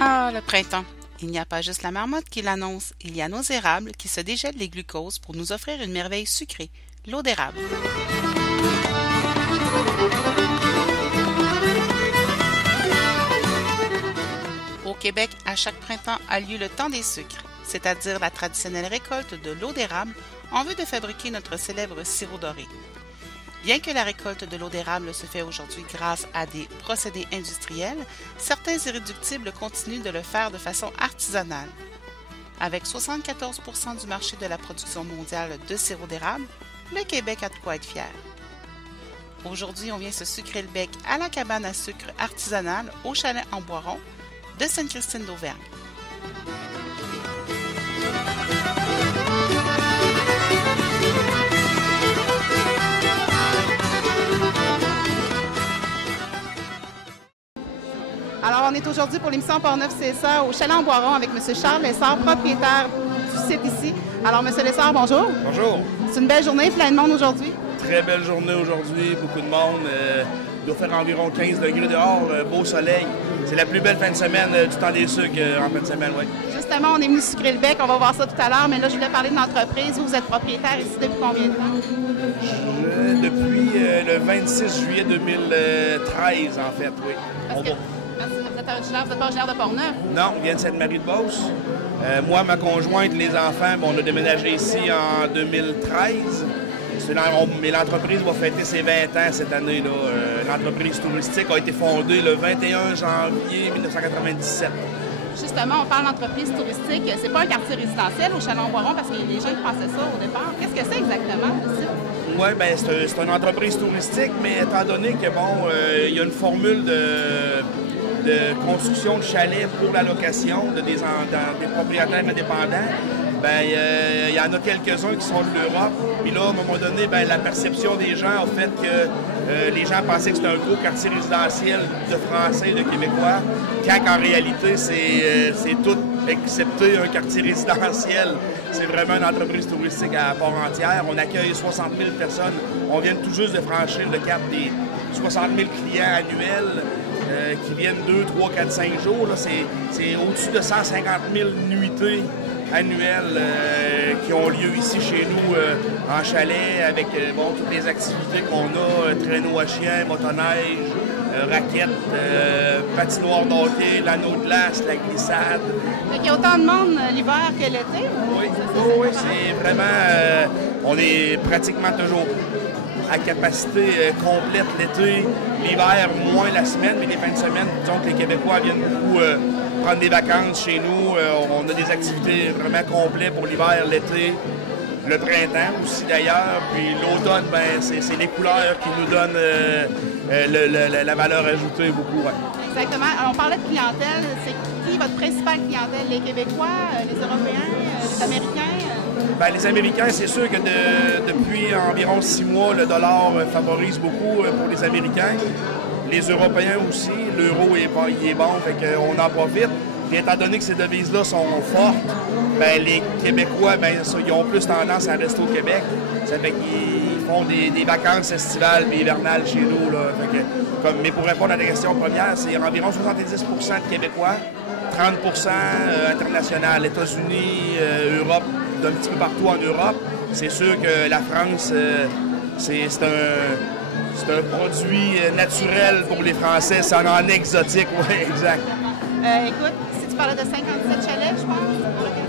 Ah, le printemps! Il n'y a pas juste la marmotte qui l'annonce, il y a nos érables qui se dégèlent les glucoses pour nous offrir une merveille sucrée, l'eau d'érable. Au Québec, à chaque printemps a lieu le temps des sucres, c'est-à-dire la traditionnelle récolte de l'eau d'érable en vue de fabriquer notre célèbre sirop doré. Bien que la récolte de l'eau d'érable se fait aujourd'hui grâce à des procédés industriels, certains irréductibles continuent de le faire de façon artisanale. Avec 74% du marché de la production mondiale de sirop d'érable, le Québec a de quoi être fier. Aujourd'hui, on vient se sucrer le bec à la cabane à sucre artisanale au chalet en Boiron de Sainte-Christine d'Auvergne. Alors, on est aujourd'hui pour l'émission Port-Neuf, c'est ça, au Chalet en Boiron avec M. Charles Lessard, propriétaire du site ici. Alors, M. Lessard, bonjour. Bonjour. C'est une belle journée, plein de monde aujourd'hui. Très belle journée aujourd'hui, beaucoup de monde. Il doit faire environ 15 degrés dehors, beau soleil. C'est la plus belle fin de semaine du temps des sucres en fin de semaine, oui. Justement, on est venu sucrer le bec, on va voir ça tout à l'heure, mais là, je voulais parler de l'entreprise. Vous êtes propriétaire ici depuis combien de temps? Depuis le 26 juillet 2013, en fait, oui. Parce que vous êtes pas originaire de Port-Neuf? Non, on vient de Sainte-Marie-de-Beauce. Moi, ma conjointe, les enfants, on a déménagé ici en 2013. Mais l'entreprise va fêter ses 20 ans cette année-là. L'entreprise touristique a été fondée le 21 janvier 1997. Justement, on parle d'entreprise touristique. C'est pas un quartier résidentiel au Chalet-en-Boiron parce que les gens pensaient ça au départ. Qu'est-ce que c'est exactement, ici? Oui, bien, c'est une entreprise touristique, mais étant donné que, bon, il y a une formule de construction de chalets pour la location des propriétaires indépendants, bien, il y en a quelques-uns qui sont de l'Europe. Puis là, à un moment donné, bien, la perception des gens a fait que les gens pensaient que c'était un gros quartier résidentiel de Français et de Québécois, quand en réalité, c'est tout excepté un quartier résidentiel. C'est vraiment une entreprise touristique à part entière. On accueille 60 000 personnes. On vient tout juste de franchir le cap des 60 000 clients annuels qui viennent 2, 3, 4, 5 jours. C'est au-dessus de 150 000 nuitées annuelles qui ont lieu ici chez nous en chalet avec toutes les activités qu'on a, traîneau à chien, motoneige, raquettes, patinoire d'hockey, l'anneau de glace, la glissade. Donc, il y a autant de monde l'hiver que l'été? Oui, c'est vraiment... on est pratiquement toujours à capacité complète l'été, l'hiver moins la semaine, mais les fins de semaine, disons que les Québécois viennent beaucoup prendre des vacances chez nous. On a des activités vraiment complètes pour l'hiver, l'été, le printemps aussi d'ailleurs. Puis l'automne, ben, c'est les couleurs qui nous donnent la valeur ajoutée beaucoup. Ouais. Exactement. Alors, on parlait de clientèle. C'est qui votre principale clientèle? Les Québécois, les Européens, les Américains? Bien, les Américains, c'est sûr que depuis environ 6 mois, le dollar favorise beaucoup pour les Américains. Les Européens aussi. L'euro il est bon, fait qu'on en profite. Puis étant donné que ces devises-là sont fortes, bien, les Québécois, bien, ils ont plus tendance à rester au Québec. Ça fait qu'ils font des vacances estivales et hivernales chez nous. Là. Fait que, mais pour répondre à la question première, c'est environ 70 % de Québécois, 30 % international, États-Unis, Europe, d'un petit peu partout en Europe. C'est sûr que la France, c'est un produit naturel pour les Français. C'est un exotique, oui, exact. Écoute, si tu parlais de 57 chalets, je pense.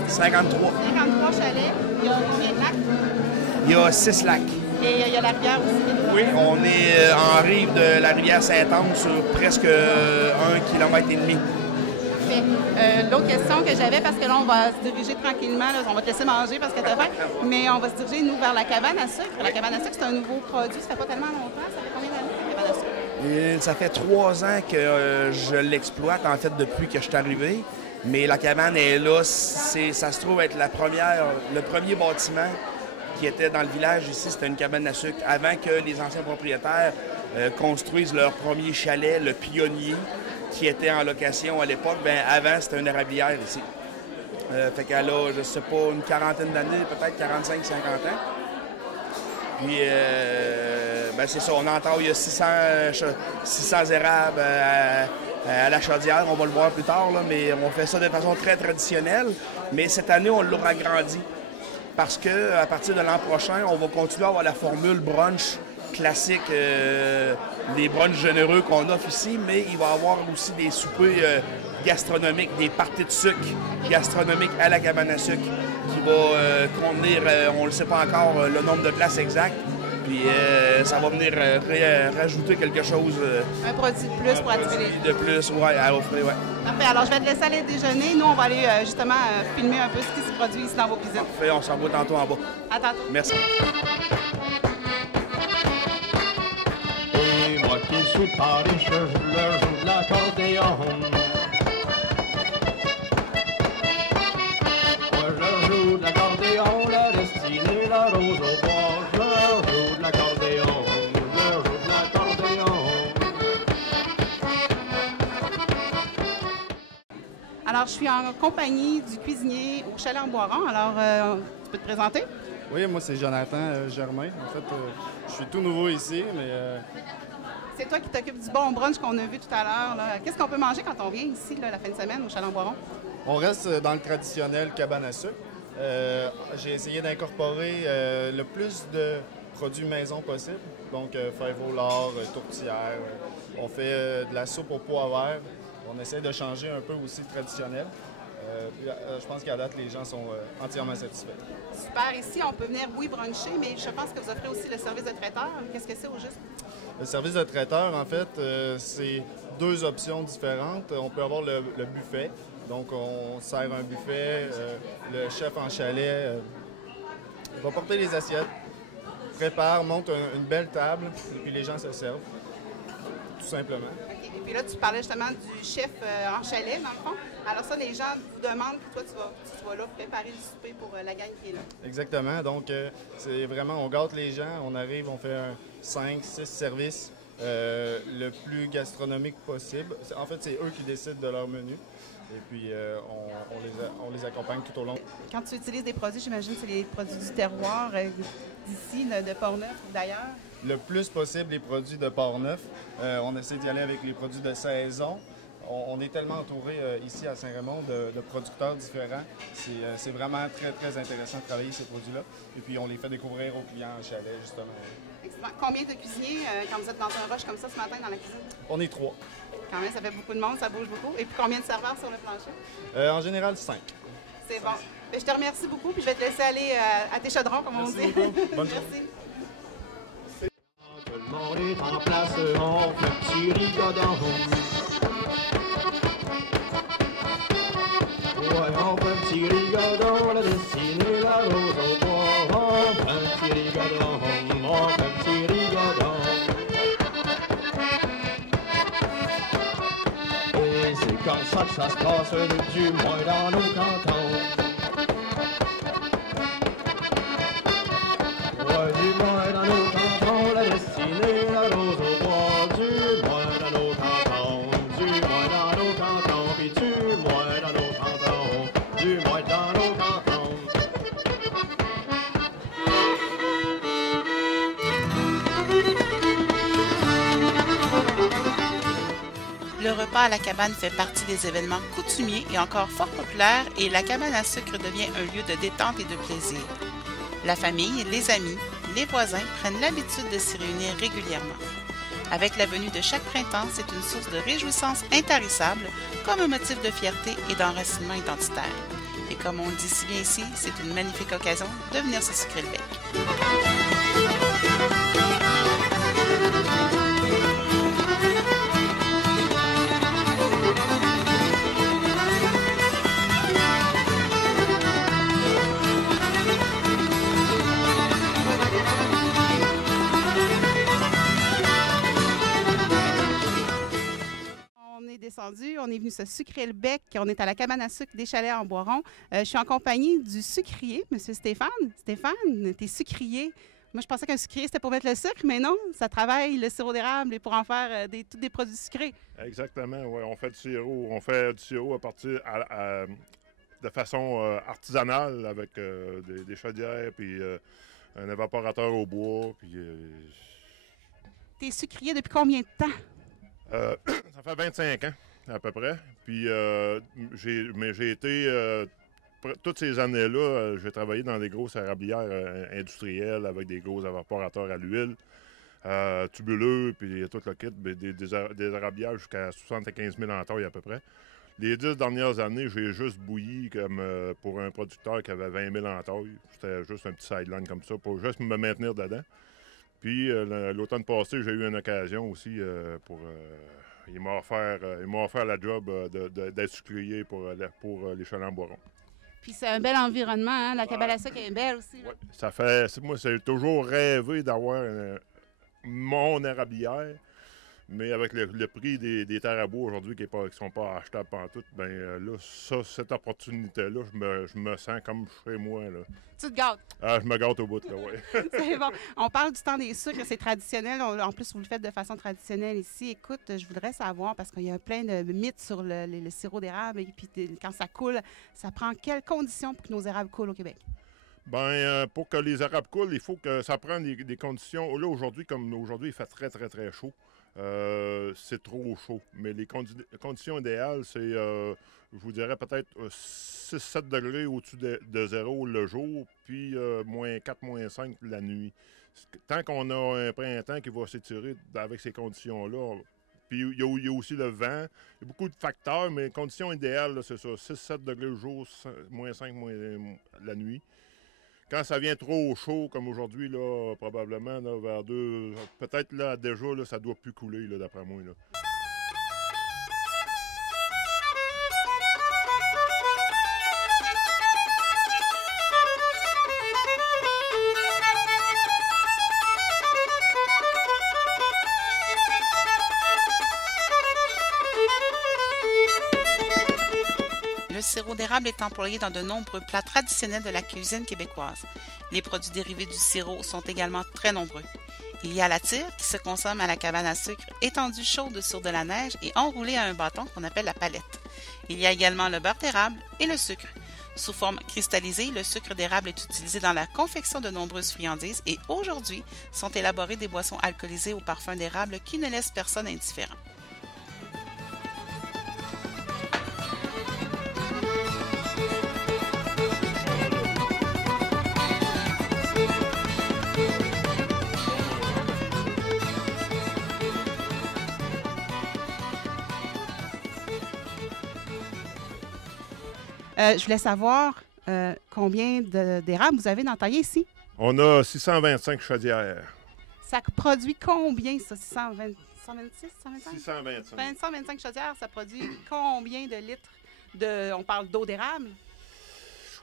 53. 53 chalets. Il y a combien de lacs? Il y a 6 lacs. Et il y a la rivière aussi. Oui, on est en rive de la rivière Saint-Anne sur presque 1,5 km. L'autre question que j'avais, parce que là, on va se diriger tranquillement, là, on va te laisser manger parce que tu as faim, mais on va se diriger, nous, vers la cabane à sucre. La cabane à sucre, c'est un nouveau produit, ça fait pas tellement longtemps. Ça fait combien d'années, la cabane à sucre? Ça fait 3 ans que je l'exploite, en fait, depuis que je suis arrivé. Mais la cabane est là, ça se trouve être le premier bâtiment qui était dans le village ici, c'était une cabane à sucre. Avant que les anciens propriétaires construisent leur premier chalet, le Pionnier, qui était en location à l'époque, bien avant, c'était une érablière ici. Fait qu'elle a, je sais pas, une quarantaine d'années, peut-être 45-50 ans. Puis, ben c'est ça, on entend, il y a 600 érables à la chaudière, on va le voir plus tard, là, mais on fait ça de façon très traditionnelle. Mais cette année, on l'aura agrandi parce qu'à partir de l'an prochain, on va continuer à avoir la formule brunch classique, des brunchs généreux qu'on offre ici, mais il va y avoir aussi des soupers gastronomiques, des parties de sucre gastronomiques à la cabane à sucre qui va contenir, on ne le sait pas encore, le nombre de places exact. Puis ça va venir rajouter quelque chose. Un produit de plus pour attirer les... de plus, ouais, à offrir, ouais. Parfait. Alors, je vais te laisser aller déjeuner. Nous, on va aller justement filmer un peu ce qui se produit ici dans vos cuisines. Parfait, on s'en va tantôt en bas. À tantôt. Merci. Et moi qui suis pas riche, je leur joue de l'accordéon. Moi, je leur joue de l'accordéon, la destinée, la rose au bois. Je leur joue de l'accordéon, je leur joue de l'accordéon. Alors, je suis en compagnie du cuisinier au Chalet en Boiron. Alors, tu peux te présenter? Oui, moi, c'est Jonathan Germain. En fait, je suis tout nouveau ici, mais... C'est toi qui t'occupes du bon brunch qu'on a vu tout à l'heure. Qu'est-ce qu'on peut manger quand on vient ici, là, la fin de semaine, au Chalet en Boiron? On reste dans le traditionnel cabane à sucre. J'ai essayé d'incorporer le plus de produits maison possible. Donc, fèves au lard, tourtière. On fait de la soupe au pois vert. On essaie de changer un peu aussi le traditionnel. Je pense qu'à date, les gens sont entièrement satisfaits. Super. Ici, on peut venir, oui, bruncher, mais je pense que vous offrez aussi le service de traiteur. Qu'est-ce que c'est au juste? Le service de traiteur, en fait, c'est deux options différentes. On peut avoir le buffet. Donc, on sert un buffet. Le chef en chalet va porter les assiettes, prépare, monte une belle table, et puis les gens se servent, tout simplement. OK. Et puis là, tu parlais justement du chef en chalet, dans le fond. Alors ça, les gens vous demandent, puis toi, tu vas là préparer le souper pour la gang qui est là. Exactement. Donc, c'est vraiment, on gâte les gens. On arrive, on fait 5-6 services le plus gastronomique possible. En fait, c'est eux qui décident de leur menu. Et puis, on les accompagne tout au long. Quand tu utilises des produits, j'imagine que c'est les produits du terroir d'ici, de Portneuf ou d'ailleurs. Le plus possible, les produits de Portneuf. On essaie d'y aller avec les produits de saison. On est tellement entouré ici à Saint-Raymond de producteurs différents. C'est vraiment très, très intéressant de travailler ces produits-là. Et puis, on les fait découvrir aux clients en chalet, justement. Excellent. Combien de cuisiniers quand vous êtes dans un rush comme ça ce matin dans la cuisine? On est 3. Quand même, ça fait beaucoup de monde, ça bouge beaucoup. Et puis, combien de serveurs sur le plancher? En général, 5. C'est bon. Bien, je te remercie beaucoup, puis je vais te laisser aller à tes chaudrons, comme on dit. Merci beaucoup. Bonne journée. Merci. Tout le monde est en place, on fait petit rigodon. Ouais, on fait un petit rigodon, la destinée, la rose au bois. On fait un petit rigodon, on fait un petit rigodon. Et c'est comme ça que ça se passe, du moins dans nos cantons. Ouais, du moins dans nos cantons, la destinée, la rose au bois. Du moins dans nos cantons, du moins dans nos cantons, puis du moins dans nos cantons, du moins dans nos cantons. Le repas à la cabane fait partie des événements coutumiers et encore fort populaires et la cabane à sucre devient un lieu de détente et de plaisir. La famille, les amis, les voisins prennent l'habitude de s'y réunir régulièrement. Avec la venue de chaque printemps, c'est une source de réjouissance intarissable, comme un motif de fierté et d'enracinement identitaire. Et comme on le dit si bien ici, c'est une magnifique occasion de venir se sucrer le bec. entendu. On est venu se sucrer le bec. On est à la cabane à sucre des Chalets en Boiron. Je suis en compagnie du sucrier, M. Stéphane. Stéphane, t'es sucrier. Moi, je pensais qu'un sucrier, c'était pour mettre le sucre, mais non, ça travaille le sirop d'érable et pour en faire tous des produits sucrés. Exactement, oui. On fait du sirop. On fait du sirop à partir de façon artisanale avec des chaudières, puis un évaporateur au bois. Puis, T'es sucrier depuis combien de temps? ça fait 25 ans, à peu près. Puis, j'ai été... toutes ces années-là, j'ai travaillé dans des grosses érablières industrielles avec des gros évaporateurs à l'huile, tubuleux, puis tout le kit, des érablières jusqu'à 75 000 en taille à peu près. Les 10 dernières années, j'ai juste bouilli comme pour un producteur qui avait 20 000 en taille. C'était juste un petit sideline comme ça pour juste me maintenir dedans. Puis l'automne passé, j'ai eu une occasion aussi pour... il m'a offert la job d'être sucrier pour les Chalets en Boiron. Puis c'est un bel environnement, hein? La cabane à sucre est belle aussi. Là. Ouais, ça fait... Moi, j'ai toujours rêvé d'avoir mon érablière, mais avec le prix des terres à bois aujourd'hui qui ne sont pas achetables pantoute, bien là, cette opportunité-là, je me sens comme chez moi, là. Tu te gâtes. Ah, je me gâte au bout, là, oui. C'est bon. On parle du temps des sucres, c'est traditionnel. En plus, vous le faites de façon traditionnelle ici. Écoute, je voudrais savoir, parce qu'il y a plein de mythes sur le sirop d'érable, et puis quand ça coule, ça prend quelles conditions pour que nos érables coulent au Québec? Bien, pour que les érables coulent, il faut que ça prenne des conditions. Là, aujourd'hui, comme aujourd'hui, il fait très, très, très chaud. C'est trop chaud. Mais les conditions idéales, c'est, je vous dirais, peut-être 6-7 degrés au-dessus de zéro le jour, puis moins 4, moins 5 la nuit. Tant qu'on a un printemps qui va s'étirer avec ces conditions-là, puis il y a aussi le vent, il y a beaucoup de facteurs, mais les conditions idéales, là, c'est ça, 6-7 degrés le jour, moins 5 moins la nuit. Quand ça vient trop chaud, comme aujourd'hui, là, probablement, là, vers 2... Peut-être, là, déjà, là, ça doit plus couler, là, d'après moi, là. Le sirop d'érable est employé dans de nombreux plats traditionnels de la cuisine québécoise. Les produits dérivés du sirop sont également très nombreux. Il y a la tire qui se consomme à la cabane à sucre, étendue chaude sur de la neige et enroulée à un bâton qu'on appelle la palette. Il y a également le beurre d'érable et le sucre. Sous forme cristallisée, le sucre d'érable est utilisé dans la confection de nombreuses friandises et aujourd'hui sont élaborées des boissons alcoolisées au parfum d'érable qui ne laissent personne indifférent. Je voulais savoir combien d'érables vous avez d'entaillés ici. On a 625 chaudières. Ça produit combien, ça? 126, 125? 625. 125 chaudières, ça produit combien de litres on parle d'eau d'érable?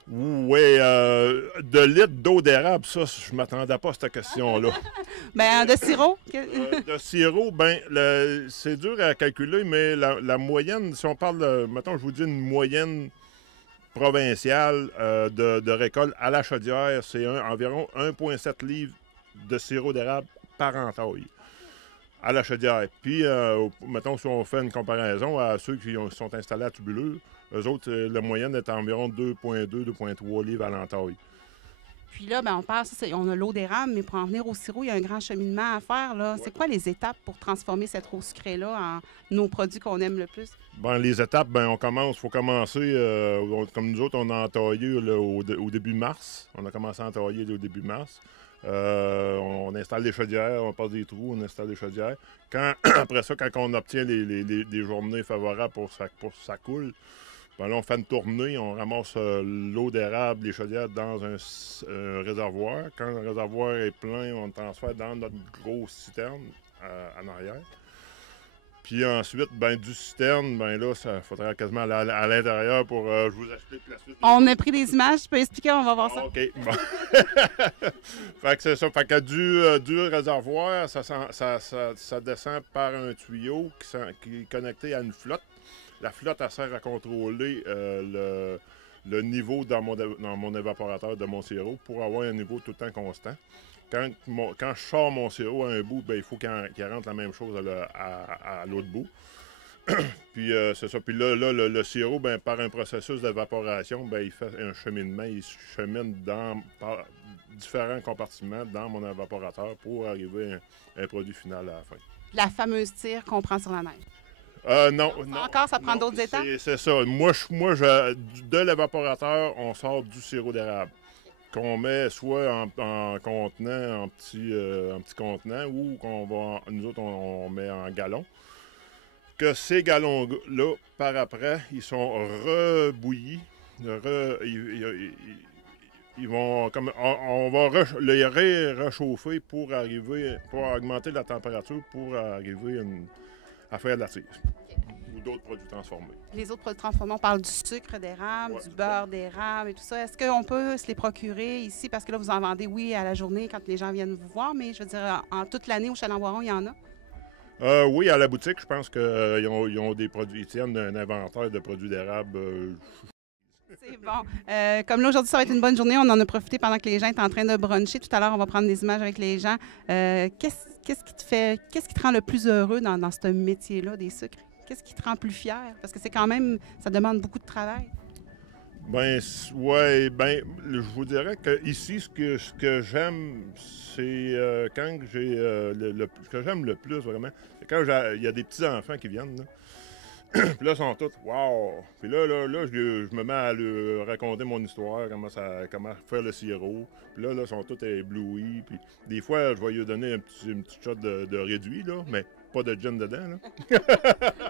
Oui, de litres d'eau d'érable, ça, je ne m'attendais pas à cette question-là. Bien, de sirop? De sirop, bien, c'est dur à calculer, mais la moyenne, si on parle, mettons, je vous dis une moyenne provinciale de récolte à la chaudière, c'est environ 1,7 livres de sirop d'érable par entaille à la chaudière. Puis, mettons, si on fait une comparaison à ceux qui sont installés à Tubuleux, eux autres, la moyenne est environ 2,2, 2,3 livres à l'entaille. Puis là, ben, on a l'eau d'érable, mais pour en venir au sirop, il y a un grand cheminement à faire, là. Ouais. C'est quoi les étapes pour transformer cette eau sucrée-là en nos produits qu'on aime le plus? Bien, les étapes, ben, faut commencer, comme nous autres, on a entaillé là, au début mars. On a commencé à entailler là, au début mars. On installe les chaudières, on passe des trous, on installe les chaudières. Après ça, quand on obtient des journées favorables pour que ça coule, ben là, on fait une tournée, on ramasse l'eau d'érable, les chaudières dans un réservoir. Quand le réservoir est plein, on le transfère dans notre grosse citerne en arrière. Puis ensuite, ben, du citerne, ben là, ça faudrait quasiment aller à l'intérieur pour je vous explique la suite. On a pris des images, tu peux expliquer, on va voir ça. OK. Bon. Fait que c'est ça. Fait que du réservoir, ça descend par un tuyau qui est connecté à une flotte. la flotte, elle sert à contrôler le niveau dans mon évaporateur de mon sirop pour avoir un niveau tout le temps constant. Quand je sors mon sirop à un bout, ben, il faut qu'il rentre la même chose à l'autre bout. Puis c'est ça. Puis là, le sirop, ben, par un processus d'évaporation, ben, il fait un cheminement. Il chemine par différents compartiments dans mon évaporateur pour arriver à un produit final à la fin. La fameuse tire qu'on prend sur la neige. Non. Encore, ça prend d'autres étapes? C'est ça. Moi, de l'évaporateur, on sort du sirop d'érable qu'on met soit en contenant, en petit contenant, ou nous autres, on met en gallon. Que ces gallons-là, par après, ils sont rebouillis. Ils vont on va les réchauffer pour augmenter la température pour arriver à faire de la tire ou d'autres produits transformés. Les autres produits transformés, on parle du sucre d'érable, du beurre d'érable et tout ça. Est-ce qu'on peut se les procurer ici? Parce que là, vous en vendez, oui, à la journée quand les gens viennent vous voir, mais je veux dire, en toute l'année au Chaland-Boiron, il y en a? Oui, à la boutique, je pense qu'ils ont des produits. Ils tiennent un inventaire de produits d'érable. C'est bon. Comme là, aujourd'hui, ça va être une bonne journée. On en a profité pendant que les gens étaient en train de bruncher. Tout à l'heure, on va prendre des images avec les gens. Qu'est-ce qui te rend le plus heureux dans ce métier-là des sucres? Qu'est-ce qui te rend plus fier? Parce que c'est quand même, ça demande beaucoup de travail. Ben, ouais, ben, je vous dirais que ici, ce que j'aime, c'est quand j'ai ce que j'aime le plus vraiment, c'est quand il y a des petits enfants qui viennent. Là. Puis là, ils sont tous wow! Puis là, je me mets à leur raconter mon histoire, comment faire le sirop. Puis là, ils sont tous éblouis. Puis des fois, je vais lui donner une petite shot de réduit, là, mais pas de gin dedans. Là.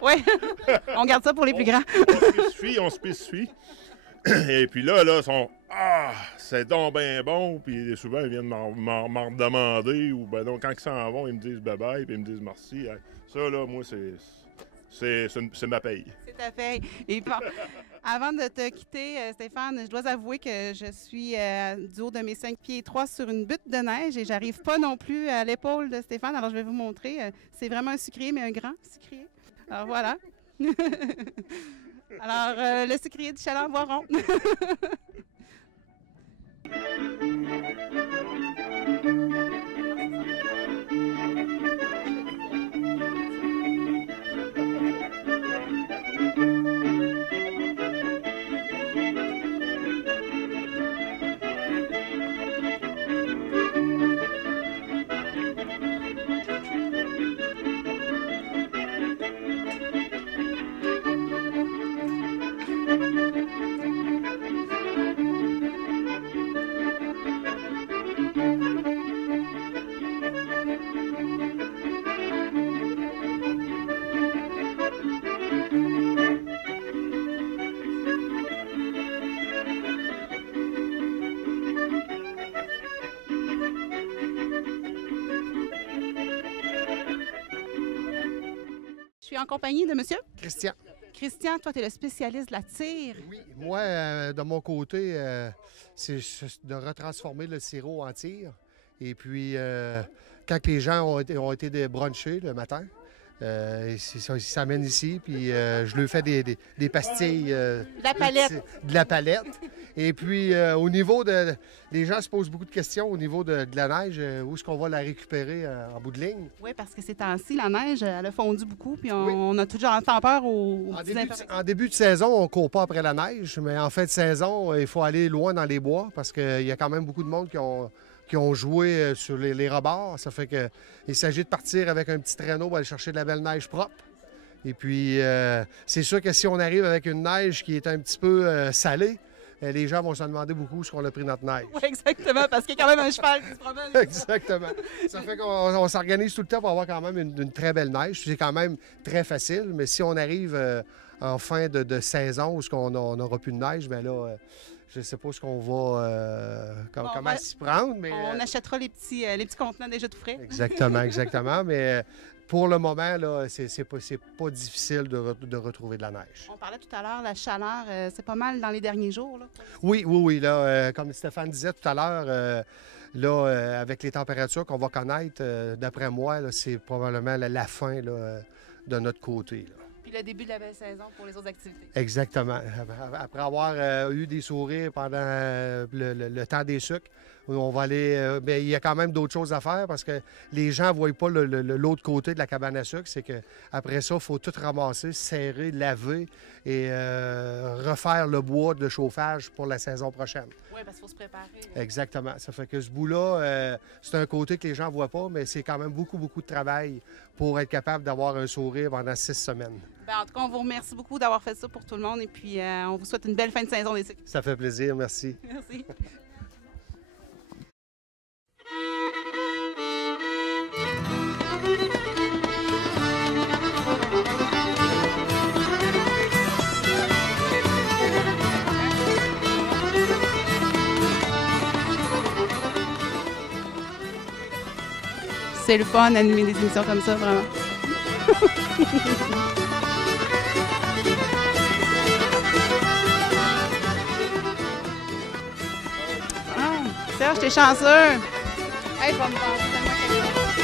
Oui, on garde ça pour les plus grands. On spécifie. Et puis là, ils sont « Ah, c'est donc bien bon! » Puis souvent, ils viennent m'en demander. Ou ben donc, quand ils s'en vont, ils me disent « bye-bye » puis ils me disent « merci ». Ça, là, moi, c'est ma paye. C'est ta paye. Et bon, avant de te quitter, Stéphane, je dois avouer que je suis du haut de mes 5 pieds 3 sur une butte de neige et j'arrive pas non plus à l'épaule de Stéphane. Alors, je vais vous montrer. C'est vraiment un sucrier, mais un grand sucrier. Alors, voilà. Alors, le sucrier du Chaland-Boiron. Je suis en compagnie de monsieur Christian. Christian, toi, tu es le spécialiste de la tire. Oui, moi, de mon côté, c'est de retransformer le sirop en tire. Et puis, quand les gens ont été brunchés le matin, ils s'amènent ici, puis je leur fais des pastilles. De la palette. De la palette. Et puis, au niveau de... Les gens se posent beaucoup de questions au niveau de la neige. Où est-ce qu'on va la récupérer en bout de ligne? Oui, parce que ces temps-ci, la neige, elle a fondu beaucoup, puis on a toujours peur aux En début de saison, on ne court pas après la neige, mais en fin de saison, il faut aller loin dans les bois parce qu'il y a quand même beaucoup de monde qui ont joué sur les rebords. Ça fait qu'il s'agit de partir avec un petit traîneau pour aller chercher de la belle neige propre. Et puis, c'est sûr que si on arrive avec une neige qui est un petit peu salée, les gens vont se demander beaucoup ce qu'on a pris notre neige. Oui, exactement, parce qu'il y a quand même un cheval qui se promène. Exactement. Ça fait qu'on s'organise tout le temps pour avoir quand même une très belle neige. C'est quand même très facile, mais si on arrive en fin de saison où on n'aura plus de neige, bien là, je ne sais pas ce qu'on va, comment s'y prendre. Mais, on achètera les petits contenants déjà tout frais. Exactement, exactement. Mais pour le moment, là, c'est pas difficile de retrouver de la neige. On parlait tout à l'heure, la chaleur, c'est pas mal dans les derniers jours. Là. Oui. Là, comme Stéphane disait tout à l'heure, avec les températures qu'on va connaître, d'après moi, c'est probablement la fin là, de notre côté. Là. Puis le début de la belle saison pour les autres activités. Exactement. Après avoir eu des sourires pendant le temps des sucres, on va aller. Mais il y a quand même d'autres choses à faire parce que les gens ne voient pas l'autre côté de la cabane à sucre. C'est qu'après ça, il faut tout ramasser, serrer, laver et refaire le bois de chauffage pour la saison prochaine. Oui, parce qu'il faut se préparer. Exactement. Ça fait que ce bout-là, c'est un côté que les gens ne voient pas, mais c'est quand même beaucoup, beaucoup de travail pour être capable d'avoir un sourire pendant 6 semaines. Bien, en tout cas, on vous remercie beaucoup d'avoir fait ça pour tout le monde et puis on vous souhaite une belle fin de saison des sucres. Ça fait plaisir. Merci. Merci. C'est le fun d'animer des émissions comme ça, vraiment. Ah, Serge, t'es chanceux. Hey, je vais me passer tellement quelque chose.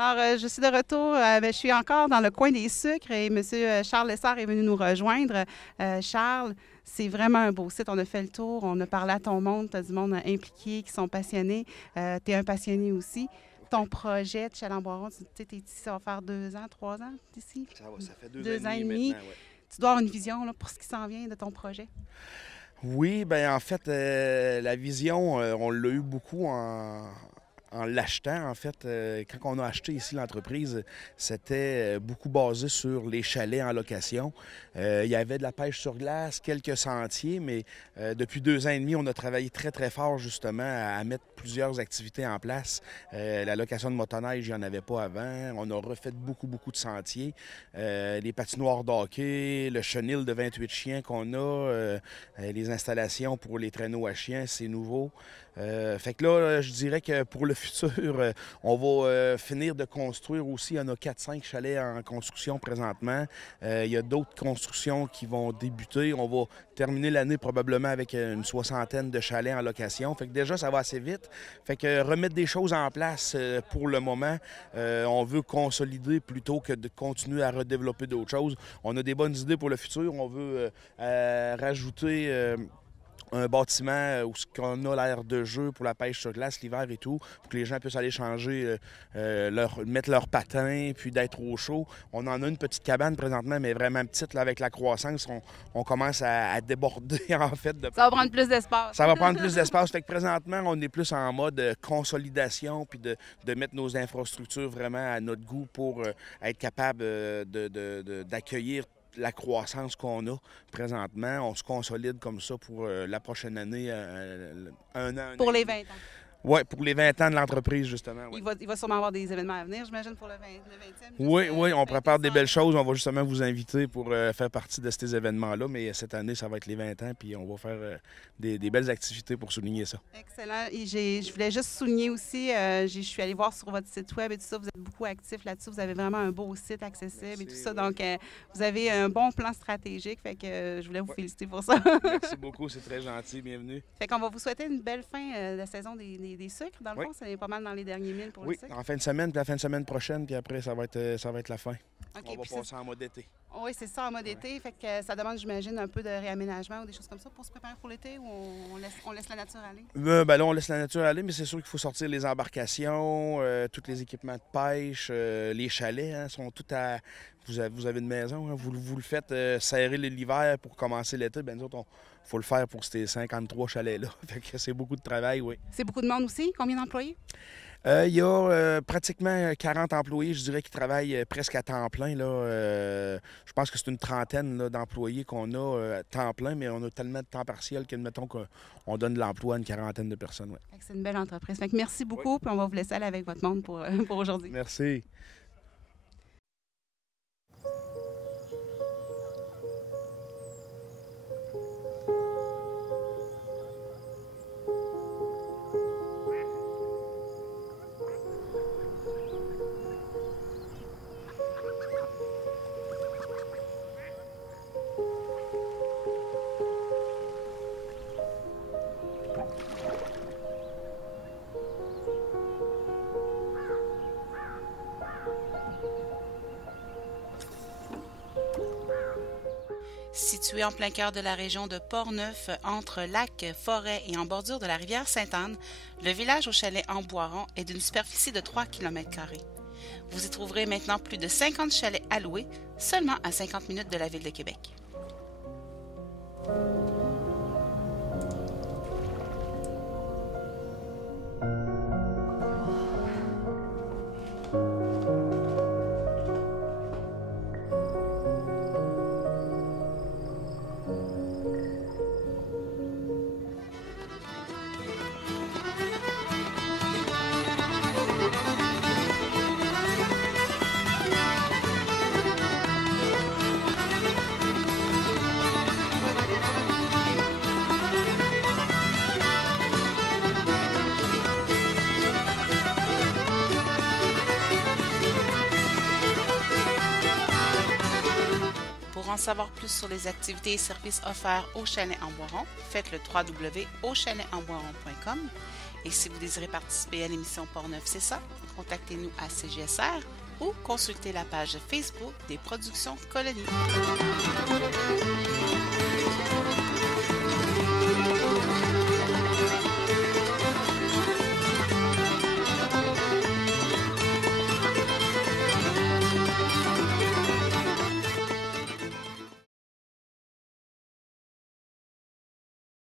Alors, je suis de retour. Je suis encore dans le coin des sucres et M. Charles Lessard est venu nous rejoindre. Charles, c'est vraiment un beau site. On a fait le tour, on a parlé à ton monde, tu as du monde impliqué, qui sont passionnés. Tu es un passionné aussi. Ton projet de Chaland-Boiron, tu es ici, ça va faire 2 ans, 3 ans ici? Ça fait 2 ans et demi. demi. Ouais. Tu dois avoir une vision là, pour ce qui s'en vient de ton projet. Oui, bien en fait, la vision, on l'a eu beaucoup en l'achetant, en fait. Quand on a acheté ici l'entreprise, c'était beaucoup basé sur les chalets en location. Il y avait de la pêche sur glace, quelques sentiers, mais depuis 2 ans et demi, on a travaillé très, très fort justement à mettre plusieurs activités en place. La location de motoneige, il n'y en avait pas avant. On a refait beaucoup, beaucoup de sentiers. Les patinoires d'hockey, le chenil de 28 chiens qu'on a, les installations pour les traîneaux à chiens, c'est nouveau. Fait que là, je dirais que pour le futur, on va finir de construire aussi. Il y en a 4-5 chalets en construction présentement. Il y a d'autres constructions qui vont débuter. On va terminer l'année probablement avec une 60aine de chalets en location. Fait que déjà, ça va assez vite. Fait que remettre des choses en place pour le moment, on veut consolider plutôt que de continuer à redévelopper d'autres choses. On a des bonnes idées pour le futur. On veut rajouter un bâtiment où on a l'air de jeu pour la pêche sur glace l'hiver et tout, pour que les gens puissent aller changer, mettre leurs patins, puis d'être au chaud. On en a une petite cabane présentement, mais vraiment petite, là, avec la croissance, on commence à déborder, en fait. Ça va prendre plus d'espace. Ça va prendre plus d'espace. Fait que présentement, on est plus en mode consolidation, puis de mettre nos infrastructures vraiment à notre goût pour être capable d'accueillir la croissance qu'on a présentement. On se consolide comme ça pour la prochaine année, un an. Pour les 20 ans. Oui, pour les 20 ans de l'entreprise, justement. Ouais. Il va sûrement avoir des événements à venir, j'imagine, pour le 20e. Oui, on prépare des belles choses. On va justement vous inviter pour faire partie de ces événements-là. Mais cette année, ça va être les 20 ans, puis on va faire des belles activités pour souligner ça. Excellent. Et je voulais juste souligner aussi, je suis allée voir sur votre site web et tout ça, vous êtes beaucoup actifs là-dessus. Vous avez vraiment un beau site accessible. Merci, et tout ça. Donc, vous avez un bon plan stratégique. Fait que je voulais vous féliciter pour ça. Merci beaucoup, c'est très gentil. Bienvenue. Fait qu'on va vous souhaiter une belle fin de la saison des sucres. Dans le fond, c'est pas mal dans les derniers milles pour le sucre. Oui, en fin de semaine, puis la fin de semaine prochaine, puis après, ça va être la fin. OK, On va puis passer en mode été. oui, c'est ça, en mode été. Fait que ça demande, j'imagine, un peu de réaménagement ou des choses comme ça pour se préparer pour l'été ou on laisse la nature aller? Ben là, on laisse la nature aller, mais c'est sûr qu'il faut sortir les embarcations, tous les équipements de pêche, les chalets, hein, sont tout à... Vous avez une maison, hein, vous le faites serrer l'hiver pour commencer l'été, bien nous autres, il faut le faire pour ces 53 chalets-là. Fait que c'est beaucoup de travail, oui. C'est beaucoup de monde aussi? Combien d'employés? Il y a pratiquement 40 employés, je dirais, qui travaillent presque à temps plein. Là. Je pense que c'est une trentaine là, d'employés qu'on a à temps plein, mais on a tellement de temps partiel qu'admettons qu'on donne de l'emploi à une quarantaine de personnes. Ouais. C'est une belle entreprise. Fait que merci beaucoup, puis on va vous laisser aller avec votre monde pour aujourd'hui. Merci. Situé en plein cœur de la région de Portneuf, entre lac, forêt et en bordure de la rivière Sainte-Anne, le village au chalet Amboiron est d'une superficie de 3 km². Vous y trouverez maintenant plus de 50 chalets alloués, seulement à 50 minutes de la ville de Québec. Pour en savoir plus sur les activités et services offerts au Chalet Amboiron, faites le www.auchaletemboiron.com. Et si vous désirez participer à l'émission Portneuf, c'est ça, contactez-nous à CGSR ou consultez la page Facebook des Productions Colonie.